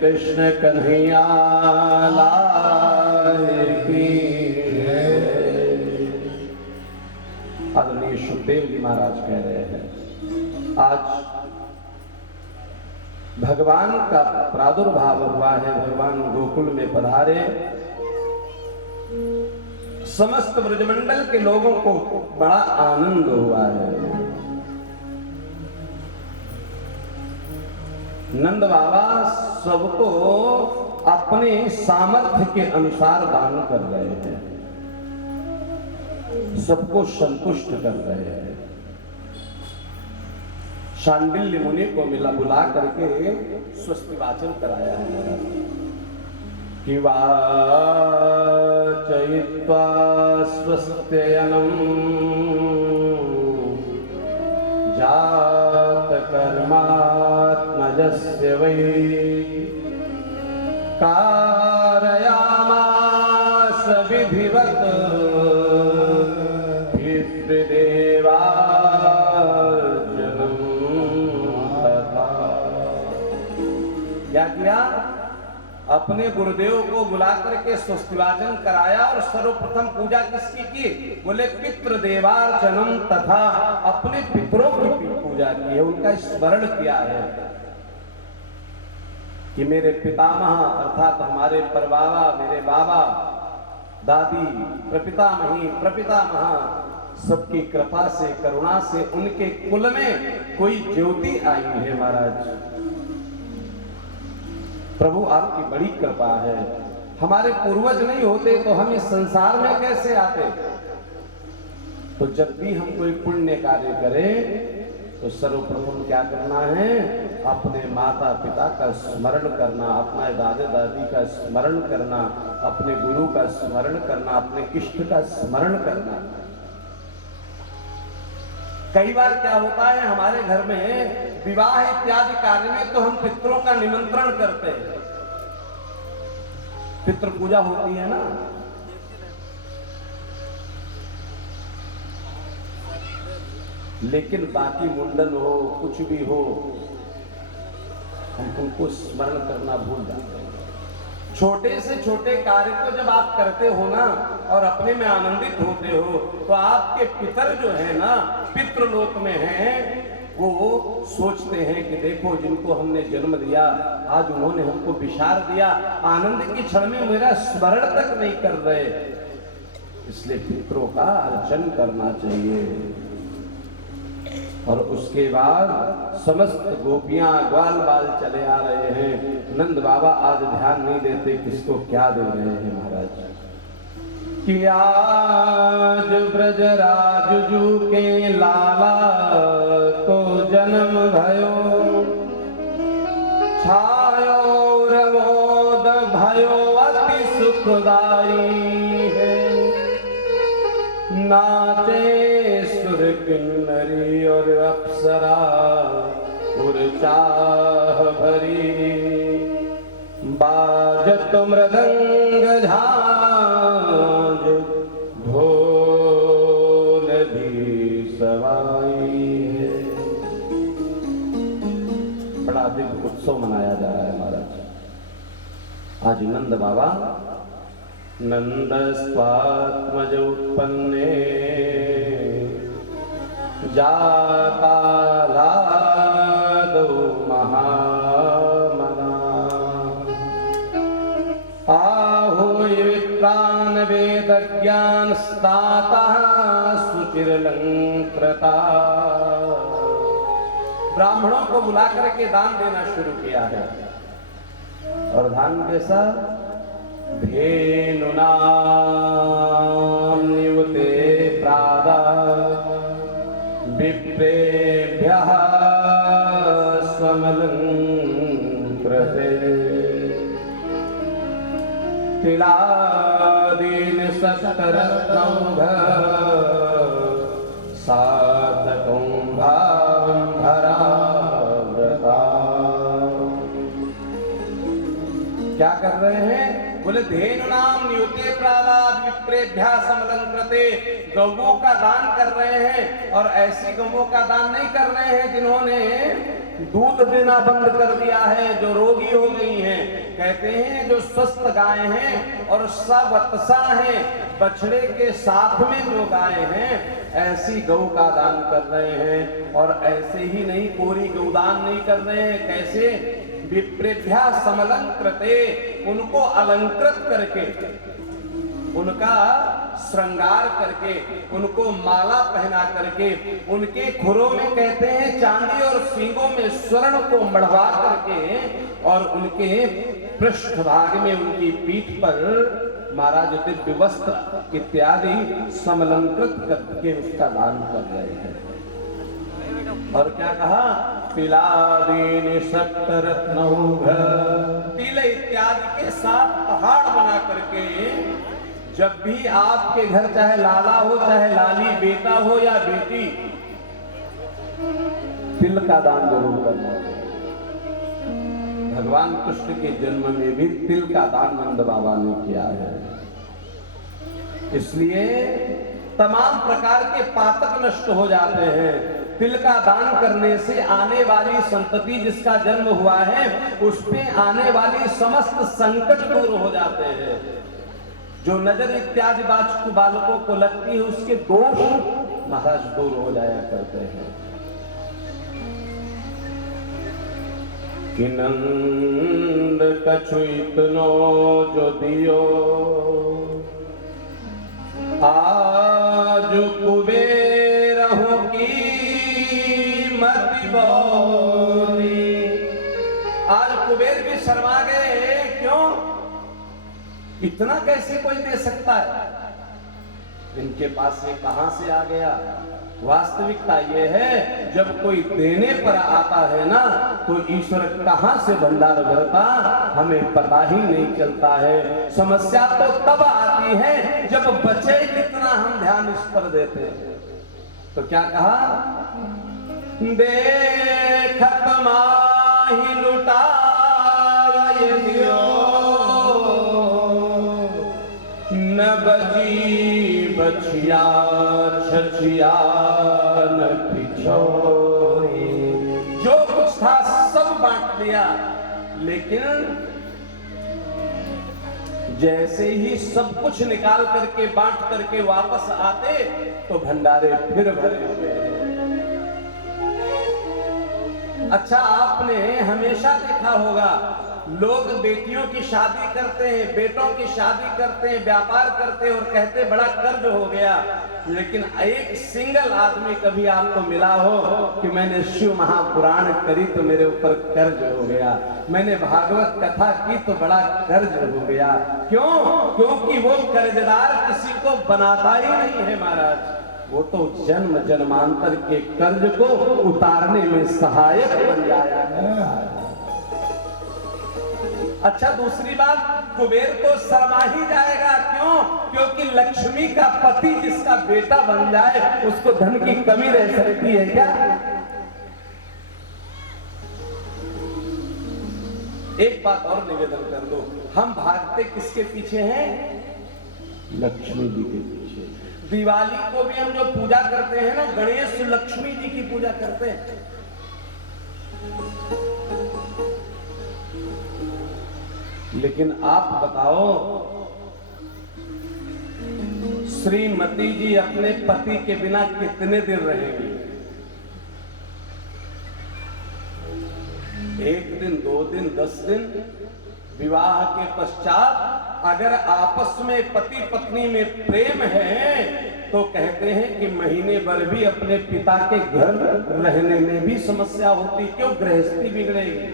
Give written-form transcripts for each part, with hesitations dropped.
कृष्ण कन्हैया लाल की जय। आदरणीय सुखदेव जी महाराज कह रहे हैं आज भगवान का प्रादुर्भाव हुआ है, भगवान गोकुल में पधारे, समस्त ब्रजमंडल के लोगों को बड़ा आनंद हुआ है। नंद बाबा सबको अपने सामर्थ्य के अनुसार दान कर रहे हैं, सबको संतुष्ट कर रहे हैं। शांडिल्य मुनि को मिला बुला करके स्वस्ति वाचन कराया है कि वाचयित्वा स्वस्त्ययनम् जात कर्मात्मजस्य वै कारयामास विधिवत् पितृदेवार्चनम् तथा। क्या किया? अपने गुरुदेव को बुला करके स्वस्तिवाचन कराया और सर्वप्रथम पूजा किसकी की? बोले पितृदेवार्चनम तथा अपने पितरों की पूजा की है, उनका स्मरण किया है कि मेरे पितामह अर्थात हमारे परबाबा, मेरे बाबा दादी, प्रपितामही प्रपितामह सबकी कृपा से करुणा से उनके कुल में कोई ज्योति आई है। महाराज प्रभु आपकी बड़ी कृपा है, हमारे पूर्वज नहीं होते तो हम इस संसार में कैसे आते। तो जब भी हम कोई पुण्य कार्य करें तो सर्वप्रथम क्या करना है? अपने माता पिता का स्मरण करना, अपने दादा दादी का स्मरण करना, अपने गुरु का स्मरण करना, अपने इष्ट का स्मरण करना। कई बार क्या होता है हमारे घर में विवाह इत्यादि कार्य में तो हम पितरों का निमंत्रण करते हैं, पितृ पूजा होती है ना, लेकिन बाकी मुंडन हो कुछ भी हो हम उनको स्मरण करना भूल जाते हैं। छोटे से छोटे कार्य को जब आप करते हो ना और अपने में आनंदित होते हो तो आपके पितर जो है ना पितृलोक में हैं, वो सोचते हैं कि देखो जिनको हमने जन्म दिया आज उन्होंने हमको विशार दिया, आनंद की क्षण में मेरा स्मरण तक नहीं कर रहे, इसलिए पितरों का अर्चन करना चाहिए। और उसके बाद समस्त गोपियां ग्वाल बाल चले आ रहे हैं। नंद बाबा आज ध्यान नहीं देते किसको क्या दे रहे हैं महाराज कि आज ब्रजराज जू के लाला को जन्म भयो, छायो रमोद भयो अति सुखदाई है, नाचे सुर किन्नरी और अप्सरा उर्चाह भरी, बाजत मृदंग झांझ ढोल भी सवाई है। बड़ा दिव्य उत्सव मनाया जा रहा है महाराज। आज नंद बाबा नंद स्वात्मज उत्पन्ने जातालादौ महामना, आहुय विप्रान वेद ज्ञान स्तातः सुचिरलंकृता। ब्राह्मणों को बुला करके दान देना शुरू किया है और दान कैसा? धेनुनाम नियुते प्रादा विप्रेभ्यः स्वमलंकृते, तिलादीन सत्तरत्नौघ सातकुंभाम्भराव्रता। क्या कर रहे हैं? बोले धेनु नाम नियुते प्रादाद विप्रेभ्या समलंकृते, गौओं का दान कर रहे हैं और ऐसी गौओं का दान नहीं कर रहे हैं जिन्होंने दूध देना बंद कर दिया है, जो रोगी हो गई हैं। कहते हैं जो स्वस्थ गाय हैं और सवत्सा हैं, बछड़े के साथ में जो गाय हैं, ऐसी गौ का दान कर रहे हैं। और ऐसे ही नहीं, कोरी गौदान नहीं कर रहे हैं। कैसे? विप्रेभ्या समलंकृते, उनको अलंकृत करके, उनका श्रृंगार करके, उनको माला पहना करके, उनके खुरों में कहते हैं चांदी और सींगों में स्वर्ण को मढ़वा करके, और उनके पृष्ठभाग में, उनकी पीठ पर महाराज दिव्य वस्त्र इत्यादि समलंकृत करके उसका दान कर रहे हैं। और क्या कहा? पिलादीन सप्तरत्नौघ, तिल इत्यादि के साथ पहाड़ बना करके, जब भी आपके घर चाहे लाला हो चाहे लाली, बेटा हो या बेटी, तिल का दान जरूर करना चाहिए। भगवान कृष्ण के जन्म में भी तिल का दान नंद बाबा ने किया है। इसलिए तमाम प्रकार के पातक नष्ट हो जाते हैं। तिल का दान करने से आने वाली संतति जिसका जन्म हुआ है, उस पे आने वाली समस्त संकट दूर हो जाते हैं। जो नजर इत्यादि बालकों को लगती है, उसके दोष महाराज दूर हो जाया करते हैं। कि नंद कछु इतनो जो दियो, आज कुबेर हूं की मति बोली। आज कुबेर भी शर्मा गए। क्यों? इतना कैसे कोई दे सकता है? इनके पास ये कहां से आ गया? वास्तविकता ये है, जब कोई देने पर आता है ना, तो ईश्वर कहां से भंडार भरता हमें पता ही नहीं चलता है। समस्या तो तब आती है जब बचे कितना हम ध्यान इस पर देते हैं। तो क्या कहा? देखत माही लुटाए दियो, न बजी बछिया छछिया न पिछोरी। जो कुछ था सब बांट दिया, लेकिन जैसे ही सब कुछ निकाल करके बांट करके वापस आते, तो भंडारे फिर भरे हुए हैं। अच्छा, आपने हमेशा देखा होगा, लोग बेटियों की शादी करते हैं, बेटों की शादी करते हैं, व्यापार करते हैं और कहते बड़ा कर्ज हो गया। लेकिन एक सिंगल आदमी कभी आपको मिला हो कि मैंने शिव महापुराण करी तो मेरे ऊपर कर्ज हो गया, मैंने भागवत कथा की तो बड़ा कर्ज हो गया? क्यों? क्योंकि वो कर्जदार किसी को बनाता ही नहीं है महाराज। वो तो जन्म जन्मांतर के कर्ज को उतारने में सहायक बन जाया है। अच्छा, दूसरी बात, कुबेर तो शर्मा ही जाएगा। क्यों? क्योंकि लक्ष्मी का पति जिसका बेटा बन जाए, उसको धन की कमी रह सकती है क्या? एक बात और निवेदन कर दो, हम भागते किसके पीछे हैं? लक्ष्मी जी के पीछे। दिवाली को भी हम जो पूजा करते हैं ना, गणेश लक्ष्मी जी की पूजा करते हैं। लेकिन आप बताओ, श्रीमती जी अपने पति के बिना कितने दिन रहेंगी? एक दिन, 2 दिन, 10 दिन? विवाह के पश्चात अगर आपस में पति पत्नी में प्रेम है, तो कहते हैं कि महीने भर भी अपने पिता के घर रहने में भी समस्या होती। क्यों? गृहस्थी बिगड़ेगी।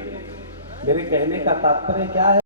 मेरे कहने का तात्पर्य क्या है?